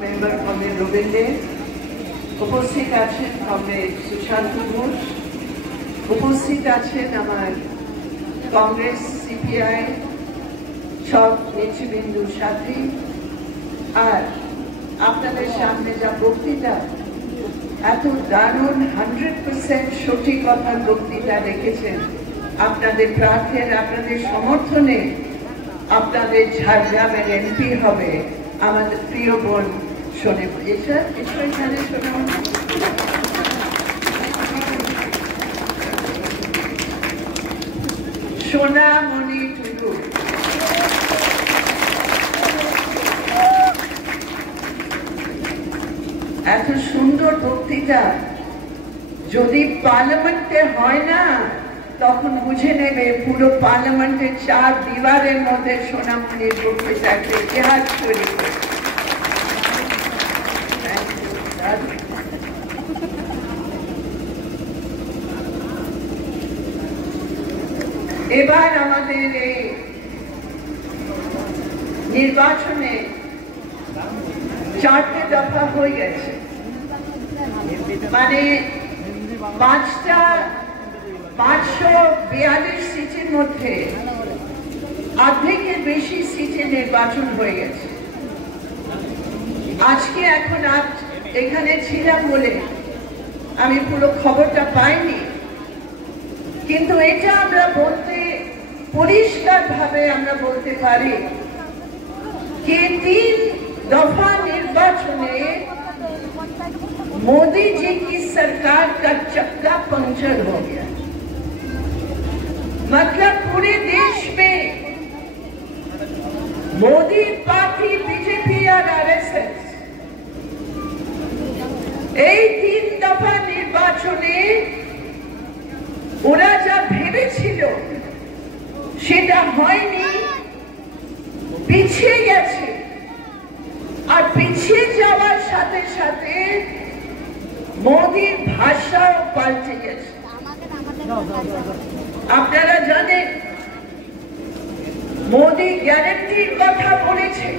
Member comrade Rubel দে, উপস্থিত আছেন comrade Sushant Ghosh, উপস্থিত আছেন আমার কংগ্রেস সিপিআই সব নেতৃবৃন্দুর সাথে। আর আপনাদের সামনে যা বক্তৃতা, এত দারুণ 100% সঠিক কথার বক্তৃতা রেখেছেন আপনাদের প্রার্থীর, আপনাদের সমর্থনে আপনাদের ঝাড়গ্রামের এমপি হবে আমাদের প্রিয় বোন সোনে। এখানে সোনামণি টুডু। এত সুন্দর বক্তৃতা যদি পার্লামেন্টে হয় না, তখন বুঝে নেবে পুরো পার্লামেন্টের 4 দিওয়ারের মধ্যে সোনামণির বক্তৃতাকে ইতিহাস তৈরি করে। এবার আমাদের এই নির্বাচনে 4টে দফা হয়ে গেছে, মানে 542 সিটের মধ্যে অর্ধেকের বেশি সিটে নির্বাচন হয়ে গেছে। আজকে এখন এখানে ছিলাম বলে আমি পুরো খবরটা পাইনি, কিন্তু এটা আমরা বলতে পরিষ্কার ভাবে আমরা বলতে পারি যে 3 दफा निर्वाचन में मोदी जी की सरकार का चक्का पंक्चर हो गया। मतलब पूरे देश में मोदी पार्टी, बीजेपी और आरएसएस এই 3 দফা নির্বাচনে ওরা যা ভেবেছিল সেটা হয়নি, পিছিয়ে গেছে। আর পিছিয়ে যাওয়ার সাথে সাথে মোদির ভাষাও পাল্টে গেছে। আপনারা জানেন মোদি গ্যারান্টির কথা বলেছে,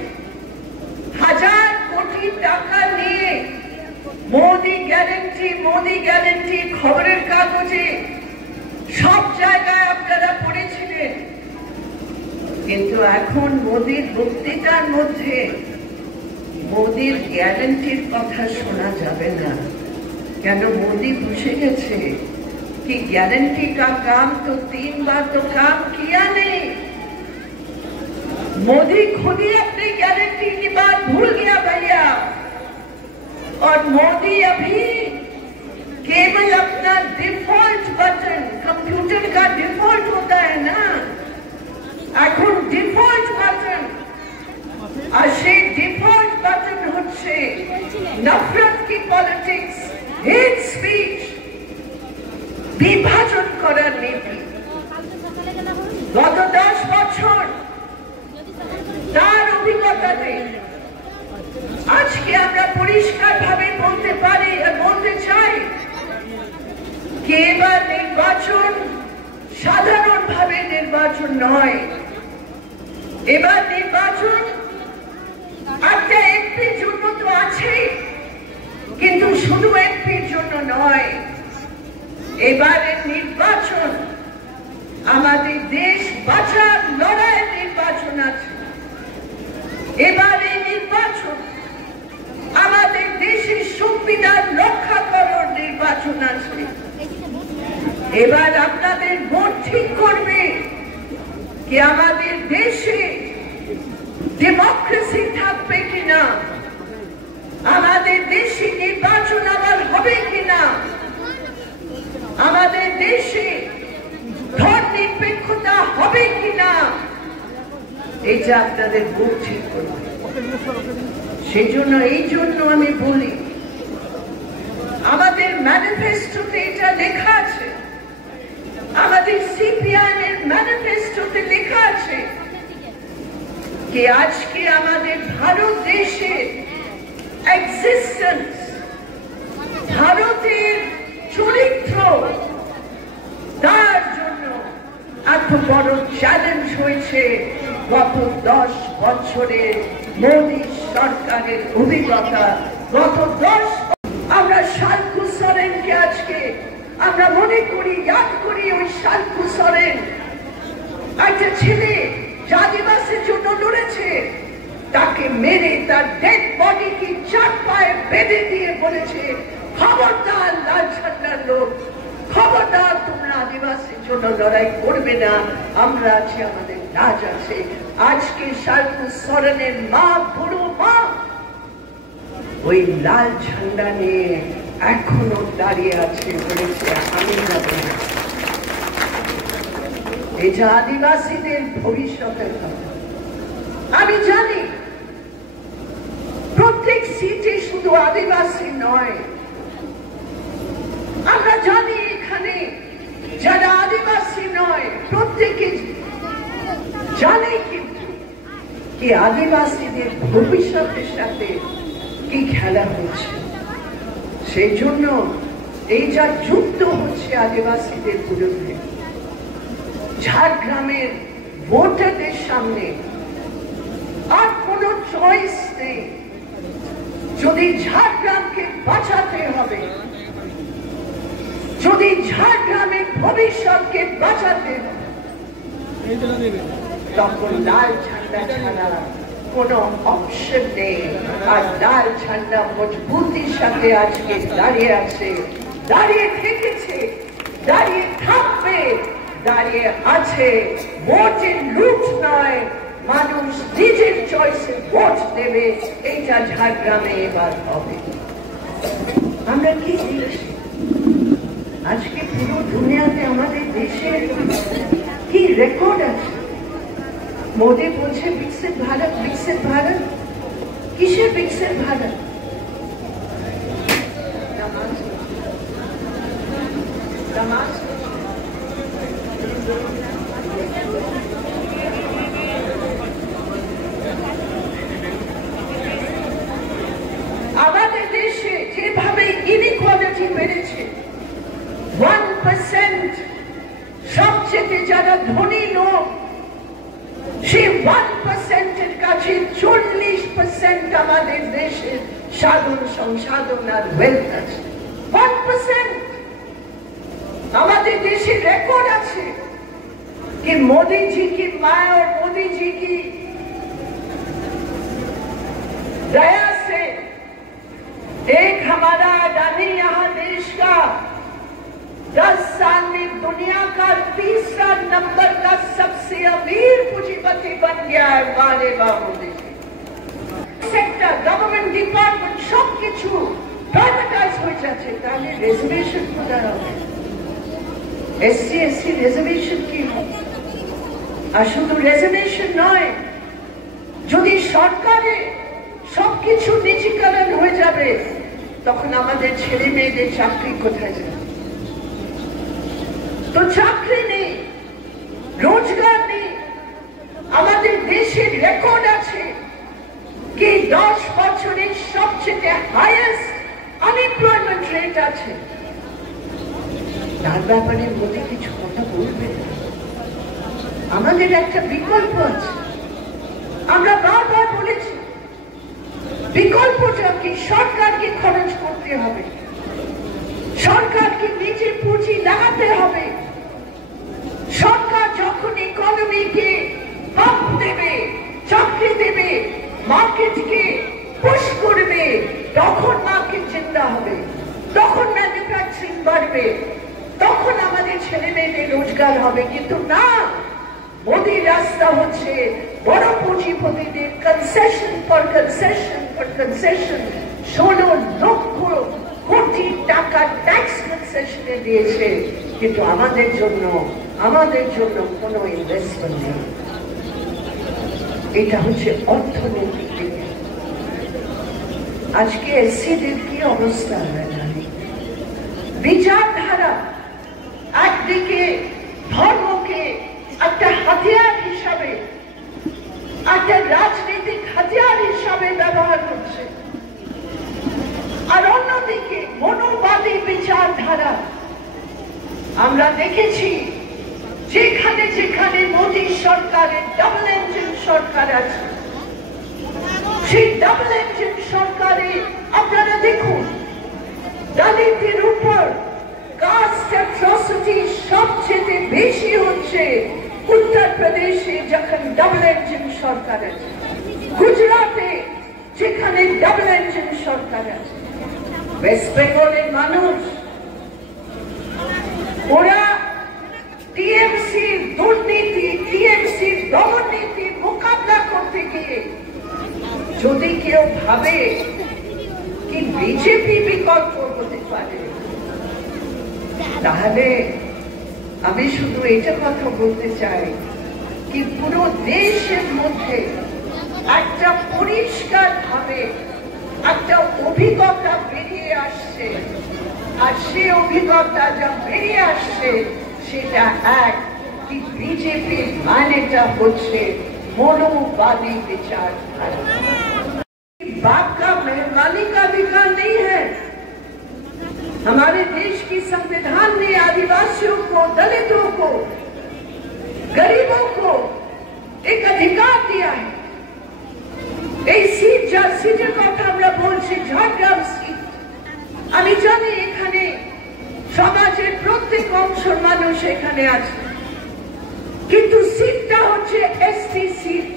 1000 কোটি টাকা নিয়ে মোদি গ্যারান্টি খবরের কাগজে সব জায়গায় আপনারা পড়েছিলেন। কিন্তু এখন মোদির বক্তৃতার মধ্যে মোদির গ্যারান্টির কথা শোনা যাবে না। কেন? মোदी বুঝে গেছে कि गारंटी का काम तो 3 बार तो काम किया नहीं। मोदी खुद ही अपनी गारंटी की बात भूल गया भैया, और मोदी अभी केवल अपना डिफॉल्ट बटन, कंप्यूटर का डिफॉल्ट होता है ना, এখন ডিফল্ট বাটন, আর সেই ডিফল্ট বাটন হচ্ছে নফরত কি পলিটিক্স, হেট স্পিচ, বিভাজন করার নীতি। গত 10 বছর তার অভিজ্ঞতাতে আজকে আমরা পরিষ্কার ভাবে বলতে পারি আর বলতে চাই যে এবার নির্বাচন সাধারণ ভাবে নির্বাচন নয়। এবার নির্বাচন একটা এমপির জন্য তো আছেই, কিন্তু শুধু এমপির জন্য নয়। এবারের নির্বাচন আমাদের দেশ বাঁচার লড়াইয়ের নির্বাচন আছে। এবারে নির্বাচন আমাদের দেশের সংবিধান রক্ষা করার নির্বাচন আছে। এবার আপনাদের ভোট ঠিক করবে कि আমাদের দেশে ডেমোক্রেসি থাকবে কিনা, আমাদের দেশে নির্বাচন আবার হবে কিনা, আমাদের দেশে ধর্মনিরপেক্ষতা হবে কিনা, এটা আপনাদের ভোট ঠিক করবে। সেজন্য আমি বলি, আমাদের ম্যানিফেস্টোতে এটা লেখা আছে, আমাদের সিপিআইএম এর ম্যানিফেস্টোতে লেখা আছে যে আজকে আমাদের ভারত দেশের এক্সিস্টেন্স, ভারতের চরিত্র, তার জন্য এত বড় চ্যালেঞ্জ হয়েছে গত 10 বছরের মোদী সরকারের অভিজ্ঞতা গত 10 আমরা সালকু সরেনকে আজকে আমরা মনে করি, ইয়াদ করি। ওই সালকু সরেন একটা ছেলে আদিবাসীর জন্য লড়েছে, তাকে মেরে তার ডেড বডি কি 4 পায়ে বেঁধে দিয়ে বলেছে, খবরদার লাল ঝান্ডার লোক, খবরদার তোমরা আদিবাসীর জন্য লড়াই করবে না, আমরা আছি, আমাদের রাজ আছে। আজকে সালকু সরেনের মা, বুড়ো মা ওই লাল ঝান্ডা নিয়ে এখনো দাঁড়িয়ে আছে, বলেছে আমি যাব না। এটা আদিবাসীদের ভবিষ্যতের কথা। আমি জানি প্রত্যেক সিটে শুধু আদিবাসী নয়, আমরা জানি এখানে যারা আদিবাসী নয় প্রত্যেকে জানে কিন্তু কি আদিবাসীদের ভবিষ্যতের সাথে কি খেলা হচ্ছে। সেই জন্য এই যা যুদ্ধ হচ্ছে আদিবাসীদের বিরুদ্ধে, ঝাড়গ্রামের ভোটারদের সামনে আর কোনো চয়েস নেই। যদি ঝাড়গ্রামকে বাঁচাতে হবে, যদি ঝাড়গ্রামের ভবিষ্যৎকে বাঁচাতে হবে, তখন লাল ঝান্ডা ছাড়া কোনো অপশন নেই। আর লাল ঝান্ডা মজবুতির সাথে আজকে দাঁড়িয়ে আছে, দাঁড়িয়ে থেকেছে, দাঁড়িয়ে থাকবে, দাঁড়িয়ে আছে। ভোটের লুট নয়, মানুষ নিজের চয়েসে ভোট দেবে। এইটা ঝাড়গ্রামে এবার হবে। আমরা কি দেখছি আজকে পুরো দুনিয়াতে, আমাদের দেশের কি রেকর্ড আছে। মোদী বলছে বিকশিত ভারত, বিকশিত ভারত, কিসের বিকশিত ভারত? আমাদের দেশে যেভাবে ইনইকুয়ালিটি বেড়েছে, 1% সবচেয়ে যারা ধনী লোক, সেই 1% এর কাছে 40% আমাদের দেশের সাধন সংসাধন আর ওয়েলথ আছে। 1% আমাদের দেশে রেকর্ড আছে कि मोदी जी की माँ और मोदी जी की दया से एक हमारा अडानी यहाँ देश का 10 साल में दुनिया का 3रा नंबर का सबसे अमीर पूंजीपति बन गया है। वाले वाह Modi ji. Sector, government department सब किछु प्राइवेटाइज हो जाচ্ছে, তাহলে রিজার্ভেশন কোথায় হবে? এসসি এসসি রিজার্ভেশন কি হবে? আর শুধু রিজার্ভেশন নয়, যদি সরকারে সবকিছু নিচীকরণ হয়ে যাবে, তখন আমাদের ছেলে মেয়েদের চাকরি কোথায় যাবে? তো চাকরি নেই, রোজগার নেই। আমাদের দেশের রেকর্ড আছে কি 10 বছরের সবচেয়ে হাইয়েস্ট আনএমপ্লয়মেন্ট রেট আছে। তার ব্যাপারে মোদী কিছু কথা বলবে? আমাদের একটা বিকল্প আছে, আমরা বারবার বলেছি। বিকল্পটা কি? সরকারকে খরচ করতে হবে, সরকারকে নিজে পুঁজি লাগাতে হবে। সরকার যখন ইকোনমিকে পাম্প দেবে, চাকরি দেবে, মার্কেটকে পুশ করবে, তখন মার্কেট জিন্দা হবে, তখন ম্যানুফ্যাকচারিং বাড়বে, তখন আমাদের ছেলে মেয়েদের রোজগার হবে। কিন্তু না, মোদীর রাস্তা হচ্ছে বড় পুঁজিপতিদের কনসেশন পর কনসেশন পর কনসেশন। 16 লক্ষ কোটি টাকা ট্যাক্স কনসেশনে দিয়েছে, কিন্তু আমাদের জন্য কোনো ইনভেস্টমেন্ট নেই। এটা হচ্ছে অর্থনৈতিক দিকে। আজকে এসসিদের কি অবস্থা হয় জানি। বিচারধারা একদিকে ধর্মকে একটা হাতিয়ার হিসাবে, একটা রাজনৈতিক হাতিয়ার হিসাবে ব্যবহার করছে, আর অন্যদিকে মনোবাদী বিচারধারা। আমরা দেখেছি যেখানে যেখানে মোদী সরকারের ডাবল ইঞ্জিন সরকার আছে, সেই ডাবল ইঞ্জিন সরকারে আপনারা দেখুন দলিতের উপর কাস্ট অ্যাট্রসিটি সবচেয়ে বেশি হচ্ছে উত্তরপ্রদেশে, যখন ডাবল ইঞ্জিন সরকার আছে, গুজরাটে যেখানে ডাবল ইঞ্জিন সরকার আছে। ওয়েস্ট বেঙ্গলের মানুষ ওরা টিএমসি দুর্নীতি, টিএমসি দমননীতির মোকাবিলা করতে গিয়ে যদি কেউ ভাবে কি বিজেপি বিকল্প হতে পারে, তাহলে আমি শুধু এটা কথা বলতে চাই কি পুরো দেশের মধ্যে একটা পরিষ্কার ভাবে একটা অভিজ্ঞতা বেরিয়ে আসছে, আর সে অভিজ্ঞতা যা বেরিয়ে আসছে সেটা এক কি বিজেপির মানেটা হচ্ছে মৌলবাदी विचारधारा। बात का मेहरबानी का अधिकार नहीं है। हमारे देश की संविधान ने आदिवासियों को, दलितों को, गरीबों को एक अधिकार दिया है। এই সিট, যা সিটের কথা আমরা বলছি ঝাড়গ্রাম সিট, আমি জানি এখানে সমাজের প্রত্যেক অংশের মানুষ এখানে আছে, কিন্তু সিটটা হচ্ছে এসটি সিট,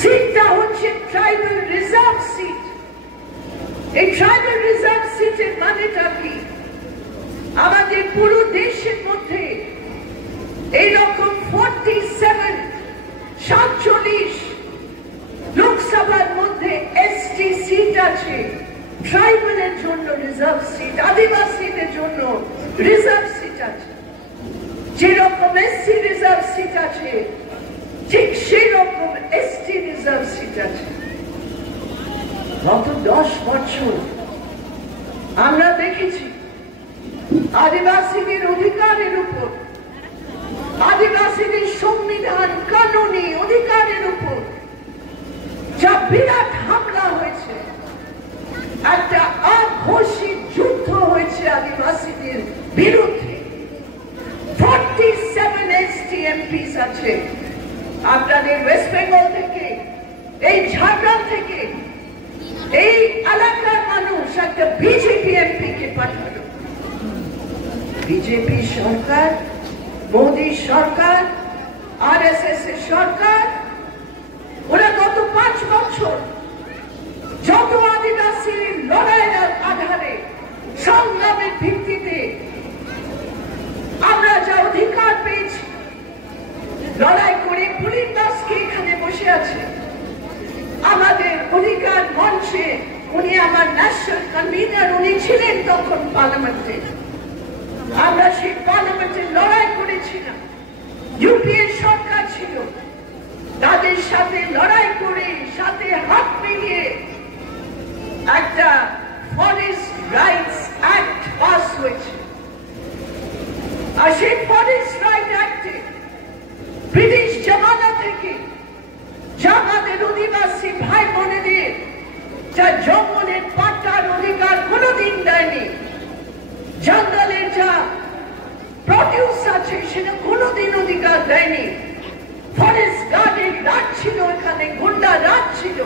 সিটটা হচ্ছে ট্রাইবাল রিজার্ভ সিট। এই ট্রাইবাল রিজার্ভ সিটের মানেটা কি? আমাদের পুরো দেশের মধ্যে এইরকম 47 লোকসভার মধ্যে এসটি সিট আছে, ট্রাইবালের জন্য রিজার্ভ সিট, আদিবাসীদের জন্য রিজার্ভ সিট আছে। যেরকম এসসি রিজার্ভ সিট আছে ঠিক সেই রকম এসটি রিজার্ভ সিট আছে। গত 10 বছর আমরা দেখেছি আদিবাসীদের অধিকারের উপর, আদিবাসীদের সংবিধান কানুনি অধিকারের উপর যা বিরাট হামলা হয়েছে, একটা অঘোষিত যুদ্ধ হয়েছে আদিবাসীদের বিরুদ্ধে। 47 এসটি এমপিস আছে আপনাদের ওয়েস্ট বেঙ্গল থেকে, এই ঝাড়গ্রাম থেকে, এই এলাকার মানুষ একটা বিজেপি এমপি কে পাঠালো। বিজেপি সরকার, মোদী সরকার, আরএসএস এর সরকার, ওরা গত 5 বছর যত আদিবাসী লড়াইয়ের আধারে সংগ্রামের ভিত্তিতে আমরা যা অধিকার পেয়েছি, লড়াই করে পুলিন দাসকে এখানে বসে আছে আমাদের অধিকার মঞ্চে, উনি আমার ন্যাশনাল কনভিনার, উনি ছিলেন তখন পার্লামেন্টে। আমরা সেই পার্লামেন্টে লড়াই করেছিলাম, ইউপিএ সরকার ছিল, তাদের সাথে লড়াই করে সাথে হাত মিলিয়ে একটা ফরেস্ট রাইটস অ্যাক্ট পাস হয়েছে। আর সেই ফরেস্ট রাইট অ্যাক্টে ব্রিটিশ জামানা থেকে যা আমাদের অধিবাসী ভাই বোনেদের যা জঙ্গলের পাট্টার অধিকার কোনোদিন দেয়নি, জঙ্গলের যা প্রডিউস আছে সেটা কোনোদিন অধিকার দেয়নি। ফরেস্ট গার্ডের রাজ ছিল, এখানে গুন্ডা রাজ ছিল,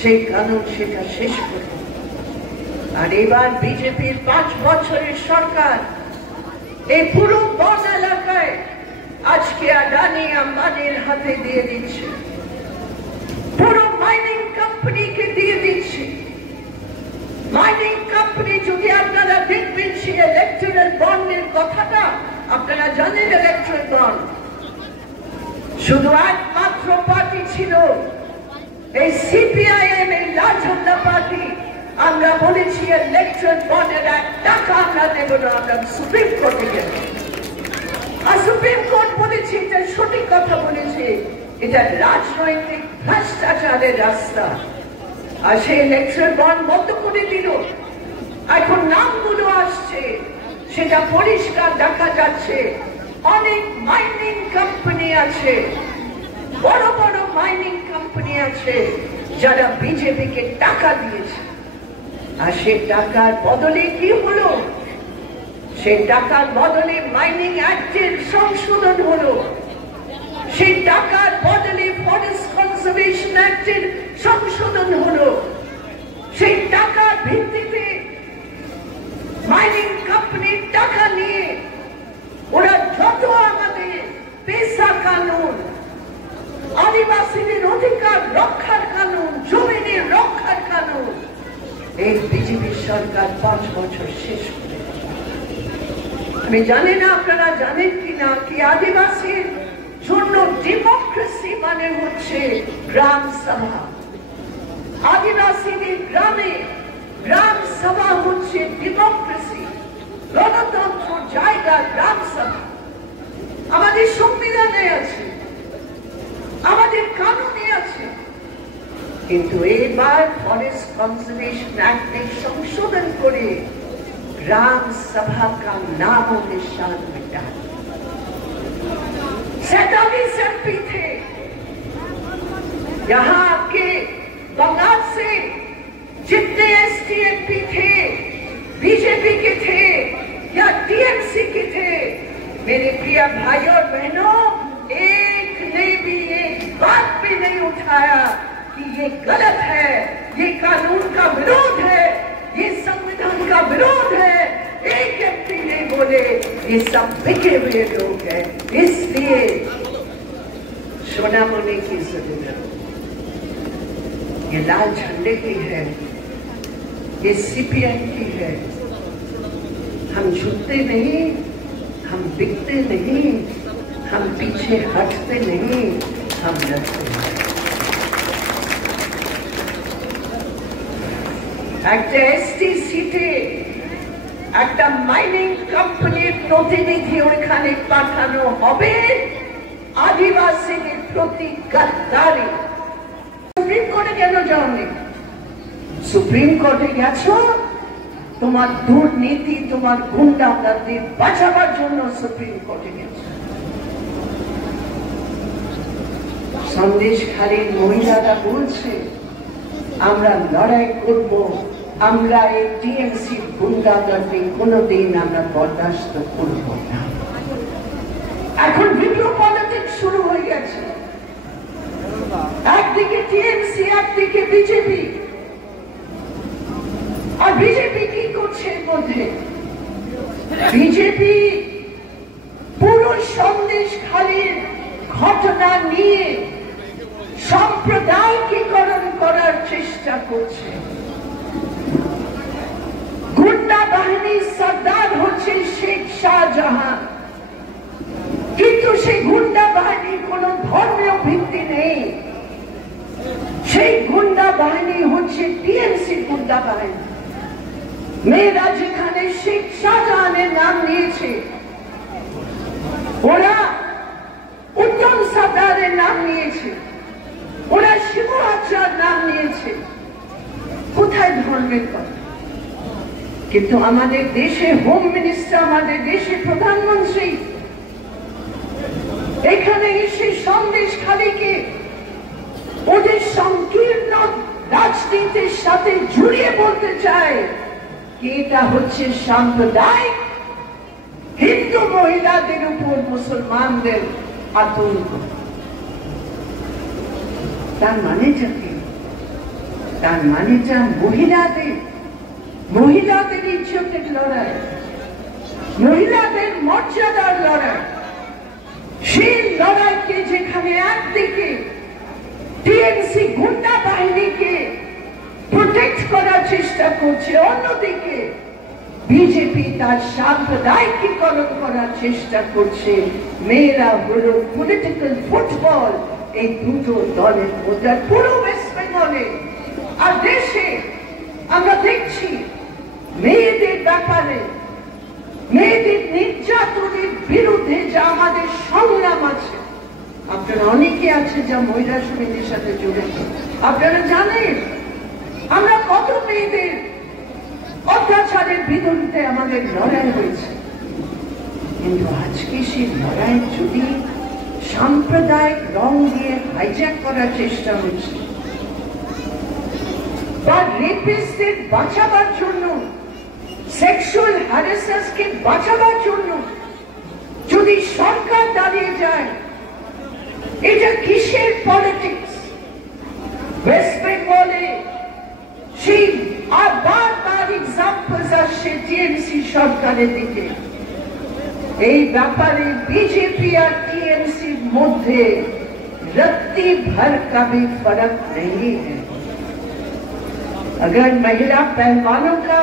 সেই কারণ সেটা শেষ করে। আর এবার বিজেপির 5 বছরের সরকার এই পুরো বন এলাকায় আজকে আদানি আম্বানির হাতে দিয়ে দিচ্ছে, পুরো মাইনিং কোম্পানিকে দিয়ে দিচ্ছে। মাইনিং কোম্পানি যদি আপনারা দেখবেন সেই ইলেকট্রাল বন্ডের কথাটা, আপনারা জানেন ইলেকট্রাল বন্ড শুধু একমাত্র পার্টি ছিল এই সিপিআইএম, এই লালঝন্ডা পার্টি। আমরা বলেছি ইলেকট্রাল বন্ডের 1 টাকা আমরা দেব না, আমরা সুপ্রিম কোর্টে গেল, আর সুপ্রিম কোর্ট বলেছে এটা সঠিক কথা বলেছে, এটা রাজনৈতিক ভ্রষ্টাচারের রাস্তা। আর সেই ইলেকট্রাল বন্ড বন্ধ করে দিল। এখন নামগুলো আসছে, সেটা পরিষ্কার দেখা যাচ্ছে অনেক মাইনিং কোম্পানি আছে, বড় বড় মাইনিং কোম্পানি আছে যারা বিজেপিকে টাকা দিয়েছে। আর সে টাকার বদলে কি হলো? সে টাকার বদলে মাইনিং অ্যাক্টের সংশোধন হলো, সেই টাকার বদলে ফরেস্ট কনজারভেশন অ্যাক্টের সংশোধন হলো। সেই টাকার ভিত্তিতে মাইনিং কোম্পানির টাকা নিয়ে ওরা যত আমাদের পেশা কানুন, আদিবাসীদের অধিকার রক্ষার কানুন, জমিনের রক্ষার কানুন, এই বিজেপি সরকার 5 বছর শেষ করে। আমি জানি না আপনারা জানেন কিনা কি আদিবাসীর জন্য ডেমোক্রেসি মানে হচ্ছে গ্রাম সভা। আদিবাসীদের গ্রামে গ্রাম সভা হচ্ছে ডেমোক্রেসি, গণতন্ত্র জায়গা গ্রাম সভা। আমাদের সংবিধানে আছে, আমাদের কানুনে আছে, কিন্তু এবার ফরেস্ট কনজারভেশন অ্যাক্টে সংশোধन করে ग्राम सभा का नामो निशान मिटा। 47 एमपी थे यहाँ आपके बंगाल से, जितने एसटी एमपी थे, बीजेपी के थे या टीएमसी के थे, मेरे प्रिय भाइयों और बहनों, एक ने भी एक बात भी नहीं उठाया कि ये गलत है, ये कानून का विरोध है, ये संविधान का विरोध है। एक व्यक्ति नहीं बोले, ये सब बिके हुए लोग हैं। इसलिए सोना मोने की जरूरत, ये लाल झंडे की है, ये सीपीएम की है। हम झुकते नहीं, हम बिकते नहीं, हम पीछे हटते नहीं, हम लड़ते हैं। একটা এসটি সিটে একটা মাইনিং কোম্পানির প্রতিনিধি ওখানে পাঠানো হবে আদিবাসীদের প্রতি গাদ্দারি। সুপ্রিম কোর্টে কেন যাওনি? সুপ্রিম কোর্টে গেছো তোমার দুর্নীতি, তোমার গুন্ডাগর্দি বাঁচাবার জন্য সুপ্রিম কোর্টে গেছো। সন্দেশখালীর মহিলারা বলছে আমরা লড়াই করব, আমরা এই টিএমসি গুন্ডাগর্দি কোনোদিন আমরা বরদাস্ত করব না। এখন বিপ্লব পলিটিক্স শুরু হয়ে গেছে, একদিকে টিএমসি, একদিকে বিজেপি। আর বিজেপি কি করছে এর মধ্যে? বিজেপি পুরো সন্দেশখালীর ঘটনা নিয়ে সাম্প্রদায়িকীকরণ করার চেষ্টা করছে। গুন্ডা বাহিনীর সর্দার হচ্ছে শেখ শাহজাহান, কিন্তু সেই গুন্ডা বাহিনীর কোন ধর্মীয় ভিত্তি নেই। সেই গুন্ডা বাহিনী হচ্ছে টিএমসি গুন্ডা বাহিনী। মেয়েরা যেখানে শেখ শাহজাহানের নাম নিয়েছে, ওরা উত্তম সর্দারের নাম নিয়েছে, ওরা শিবু আচার নাম নিয়েছে। কোথায় ধর্মের কথা? কিন্তু আমাদের দেশে হোম মিনিস্টার, আমাদের দেশে প্রধানমন্ত্রী এখানে এসে সন্দেশখালীকে ওদের সংকীর্ণ রাজনীতির সাথে জড়িয়ে বলতে চায় কি এটা হচ্ছে সাম্প্রদায়িক, হিন্দু মহিলাদের উপর মুসলমানদের আতঙ্ক। তার মানেটা কি? তার মানেটা মহিলাদের ইজ্জতের লড়াই, মহিলাদের মর্যাদার লড়াই। সেই লড়াইকে যেখানে একদিকে টিএমসি গুন্ডা বাহিনীকে প্রোটেক্ট করার চেষ্টা করছে, অন্যদিকে বিজেপি তার সাম্প্রদায়িকীকরণ করার চেষ্টা করছে। মেয়েরা হলো পলিটিক্যাল ফুটবল এই দুটো দলের মধ্যে। পুরো ওয়েস্ট বেঙ্গলে আর দেশে আমরা দেখছি মেয়েদের ব্যাপারে, মেয়েদের নির্যাতনের বিরুদ্ধে যা আমাদের সংগ্রাম আছে। আপনারা অনেকে আছে যা মহিলা সমিতির সাথে জড়িত, আপনারা জানেন আমরা কত মেয়েদের অত্যাচারের বিরুদ্ধে আমাদের লড়াই হয়েছে। কিন্তু আজকে সেই লড়াই যদি সাম্প্রদায়িক রং দিয়ে হাইজ্যাক করার চেষ্টা হচ্ছে, বা রেপিস্টদের বাঁচাবার জন্য, সেক্সুয়াল এটা কিসের পলিটিক্স? ওয়েস্ট বেঙ্গলে সেই বারবার এক্সাম্পলস আসছে টিএমসি সরকারের দিকে। এই ব্যাপারে बीजेपी और टीएमसी মধ্যে रत्ती भर का भी फर्क नहीं है। अगर महिला पहलवानों का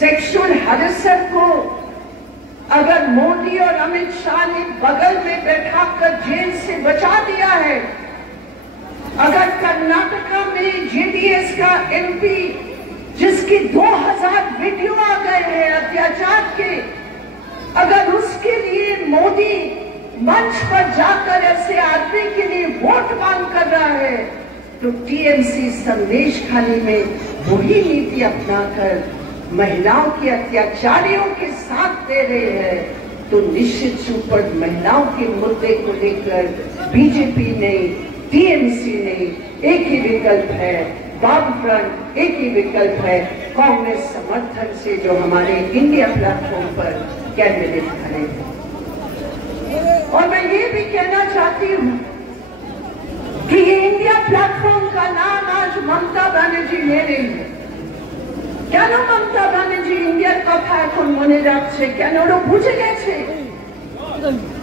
सेक्सुअल हैरेसर को अगर मोदी और अमित शाह ने बगल में बैठाकर जेल से बचा दिया है, अगर कर्नाटका में जेडीएस का एमपी जिसकी 2000 वीडियो आ गए हैं अत्याचार के, अगर उसके लिए मोदी मंच पर जाकर ऐसे आदमी के लिए वोट मांग कर रहा है, तो टीएमसी संदेश खाली में वही नीति अपनाकर महिलाओं के अत्याचारियों के साथ दे रहे हैं, तो निश्चित रूप पर महिलाओं के मुद्दे को लेकर बीजेपी नहीं, टीएमसी नहीं, एक ही विकल्प है, वामफ्रंट एक ही विकल्प है, कांग्रेस समर्थन से जो हमारे इंडिया प्लेटफॉर्म पर कैंडिडेट खड़े हैं। और मैं ये भी कहना चाहती हूँ कि ये इंडिया प्लेटफॉर्म का नाम आज ममता बनर्जी ले रही है। কেন মমতা ব্যানার্জি ইন্ডিয়ার কথা এখন মনে রাখছে? কেন? ওরা বুঝে গেছে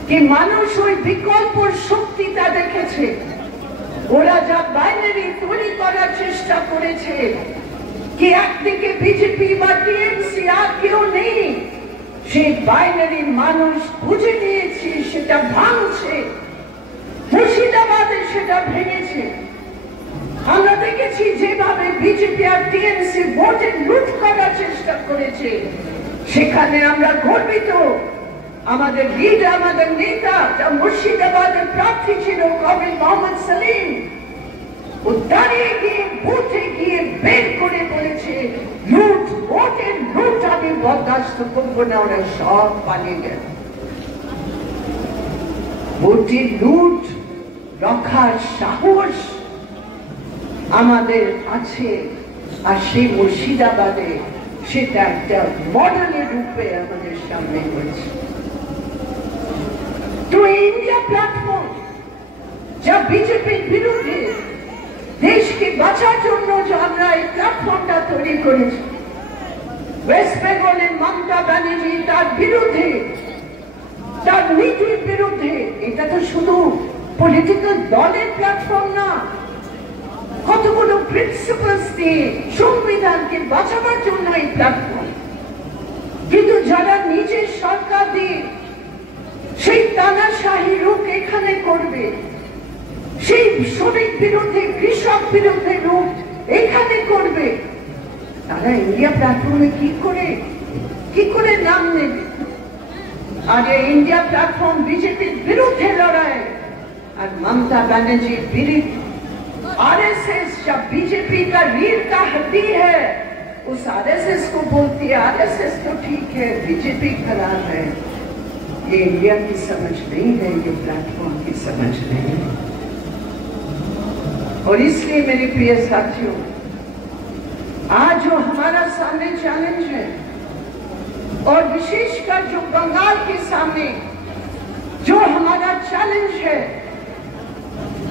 কি মানুষ ওই বিকল্প শক্তিটা দেখেছে। ওরা যা বাইনারি তৈরি করার চেষ্টা করেছে কি একদিকে বিজেপি বা টিএমসি আর কেউ নেই, সেই বাইনারি মানুষ বুঝে নিয়েছে, সেটা ভাঙছে। মুর্শিদাবাদে সেটা ভেঙেছে। আমরা দেখেছি যেভাবে বিজেপি আর টিএমসি ভোটে লুট করার চেষ্টা করেছে, সেখানে আমরা গর্বিত। আমাদের লিডার, আমাদের নেতা যা মুর্শিদাবাদের প্রার্থী ছিল কবির মোহাম্মদ সালিম, ও দাঁড়িয়ে গিয়ে বুথে গিয়ে বের করে বলেছে লুট, ভোটের লুট আমি বরদাস্ত করবো না। ওরা সব পালিয়ে গেল। ভোটের লুট রক্ষার সাহস আমাদের আছে, আর সেই মুর্শিদাবাদে সেটা একটা মডেলের রূপে আমাদের সামনে হয়েছে। তো ইন্ডিয়া প্ল্যাটফর্ম যা বিজেপির বিরুদ্ধে দেশকে বাঁচার জন্য যে আমরা এই প্ল্যাটফর্মটা তৈরি করেছি, ওয়েস্ট বেঙ্গলে মমতা ব্যানার্জি তার বিরুদ্ধে, তার নীতির বিরুদ্ধে। এটা তো শুধু পলিটিক্যাল দলের প্ল্যাটফর্ম না, কতগুলো প্রিন্সিপালস দিয়ে সংবিধানকে বাঁচাবার জন্য এই প্ল্যাটফর্ম। কিন্তু যারা নিজের সরকার দিয়ে সেই তানাশাহী রূপ এখানে করবে, সেই শ্রমিক বিরুদ্ধে, কৃষক বিরুদ্ধে রূপ এখানে করবে, তারা ইন্ডিয়া প্ল্যাটফর্মে কি করে নাম নেবে? আর এই ইন্ডিয়া প্ল্যাটফর্ম বিজেপির বিরুদ্ধে লড়াই, আর ममता बनर्जी विरुद्ध आरएसएस जब बीजेपी का रीढ़ का हड्डी है, उस आरएसएस को बोलती है आरएसएस तो ठीक है, बीजेपी खराब है। ये इंडिया की समझ नहीं है, ये प्लेटफॉर्म की समझ नहीं है। और इसलिए मेरे प्रिय साथियों, आज जो हमारा सामने चैलेंज है, और विशेषकर जो बंगाल के सामने जो हमारा चैलेंज है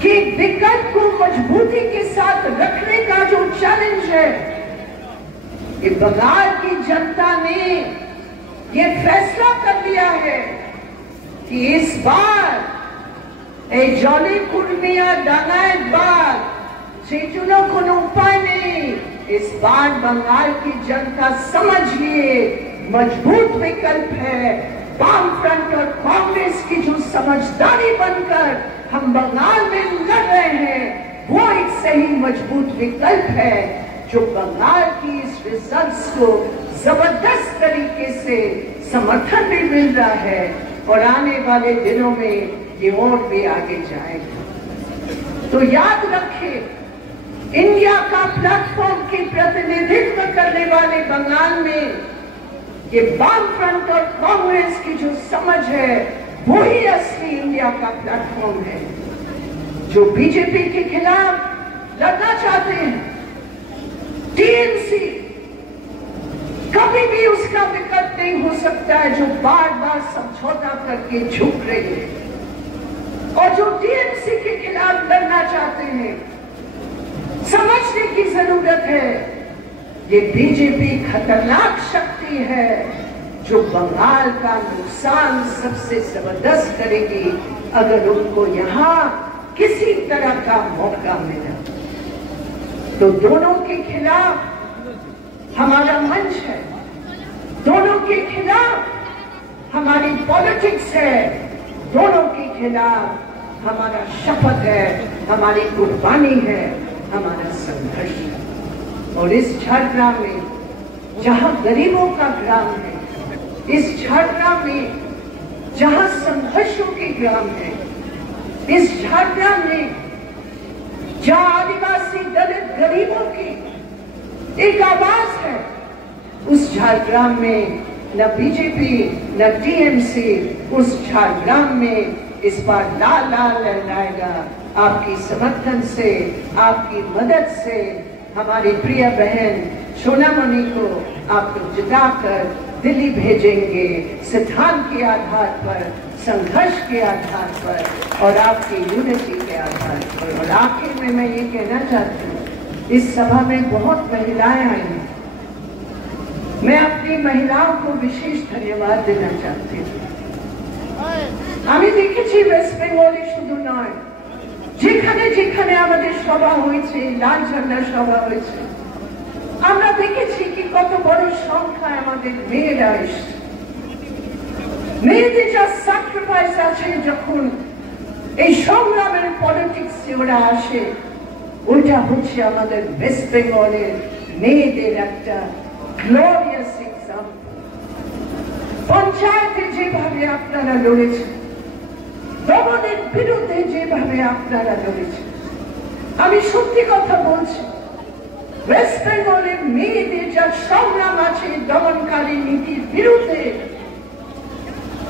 कि विकल्प को मजबूती के साथ रखने का जो चैलेंज है, ये बंगाल की जनता ने ये फैसला कर लिया है कि इस बार जले कुर्मिया डांगाएं बार सेचुनो को उपाय नहीं। इस बार बंगाल की जनता समझ लिए मजबूत विकल्प है। वामफ्रंट और कांग्रेस की जो समझदारी बनकर हम बंगाल में लड़ रहे हैं, वो एक सही मजबूत विकल्प है, जो बंगाल की इस रिजल्ट्स को जबरदस्त तरीके से समर्थन भी मिल रहा है, और आने वाले दिनों में ये और भी आगे जाएगा। तो याद रखें, इंडिया का प्लेटफॉर्म की प्रतिनिधित्व करने वाले बंगाल में ये वामफ्रंट और कांग्रेस की जो समझ है, वही असली इंडिया का प्लेटफॉर्म है। जो बीजेपी के खिलाफ लड़ना चाहते हैं, टीएमसी कभी भी उसका विकल्प नहीं हो सकता है, जो बार बार समझौता करके झुक रही है। और जो टीएमसी के खिलाफ लड़ना चाहते हैं, समझने की जरूरत है ये बीजेपी खतरनाक शक्ति है जो बंगाल का नुकसान सबसे जबरदस्त करेगी अगर उनको यहाँ किसी तरह का मौका मिला। तो दोनों के खिलाफ हमारा मंच है, दोनों के खिलाफ हमारी पॉलिटिक्स है, दोनों के खिलाफ हमारा शपथ है, हमारी कुर्बानी है, हमारा संघर्ष है। और इस झारग्राम में जहां गरीबों का ग्राम है, इस झारग्राम में जहां संघर्षों के ग्राम है, इस झारग्राम में जहां आदिवासी दलित गरीबों की एक आवाज है, उस झारग्राम में न बीजेपी न टीएमसी उस झारग्राम में इस बार लाल लाल लहराएगा। आपकी समर्थन से, आपकी मदद से हमारी प्रिय बहन सोनामणि को आप लोग जिताकर दिल्ली भेजेंगे, सिद्धांत के आधार पर, संघर्ष के आधार पर और आपकी यूनिटी के आधार पर। और आखिर में मैं ये कहना चाहती हूँ, इस सभा में बहुत महिलाएं आई हैं, मैं अपनी महिलाओं को विशेष धन्यवाद देना चाहती हूँ। আমি দেখেছি ওয়েস্ট বেঙ্গলে শুধু নয়, যেখানে যেখানে আমাদের সভা হয়েছে, লাল ঝান্ডা সভা হয়েছে, আমরা দেখেছি কি কত বড় সংখ্যায় আমাদের মেয়েরা এসছে। মেয়েদের যা স্যাক্রিফাইস আছে যখন এই সংগ্রামের পলিটিক্সে ওরা আসে, ওইটা হচ্ছে আমাদের ওয়েস্ট বেঙ্গলের মেয়েদের একটা গ্লোরিয়াস এক্সাম্পল। পঞ্চায়েতে যেভাবে আপনারা লড়েছেন, দমনের বিরুদ্ধে যেভাবে আপনারা লড়েছেন, আমি সত্যি কথা বলছি, ওয়েস্ট বেঙ্গলের মেয়েদের যা সংগ্রাম আছে দমনকারী নীতির বিরুদ্ধে,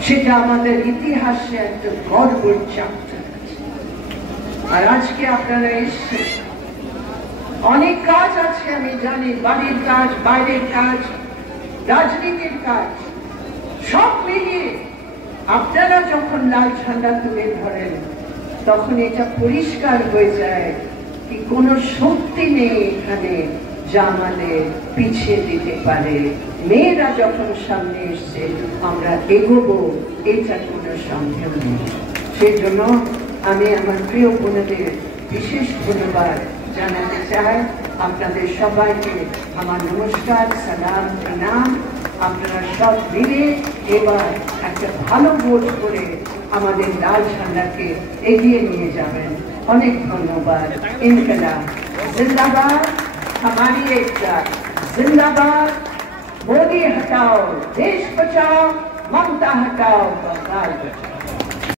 সেটা আমাদের ইতিহাসে একটা গর্বের চ্যাপ্টার আছে। আর আজকে আপনারা এসেছেন, অনেক কাজ আছে আমি জানি, বাড়ির কাজ, বাইরের কাজ, রাজনীতির কাজ, সব মিলিয়ে আপনারা যখন লাল ঝান্ডা তুলে ধরেন তখন এটা পরিষ্কার হয়ে যায় কি কোনো শক্তি নেই এখানে যা আমাদের পিছিয়ে দিতে পারে। মেয়েরা যখন সামনে এসছে আমরা এগোবো, এটা কোনো সন্দেহ নেই। সেই জন্য আমি আমার প্রিয় বোনদের বিশেষ ধন্যবাদ জানাতে চাই। আপনাদের সবাইকে আমার নমস্কার, সালাম, প্রণাম। আপনারা সব মিলে এবার একটা ভালো ভোট করে আমাদের লাল ঝান্ডাকে এগিয়ে নিয়ে যাবেন। অনেক ধন্যবাদ। ইনকলাব जिंदाबाद, हमारी एकता जिंदाबाद। मोदी हटाओ, देश बचाओ, ममता हटाओ, बंगाल बचाओ।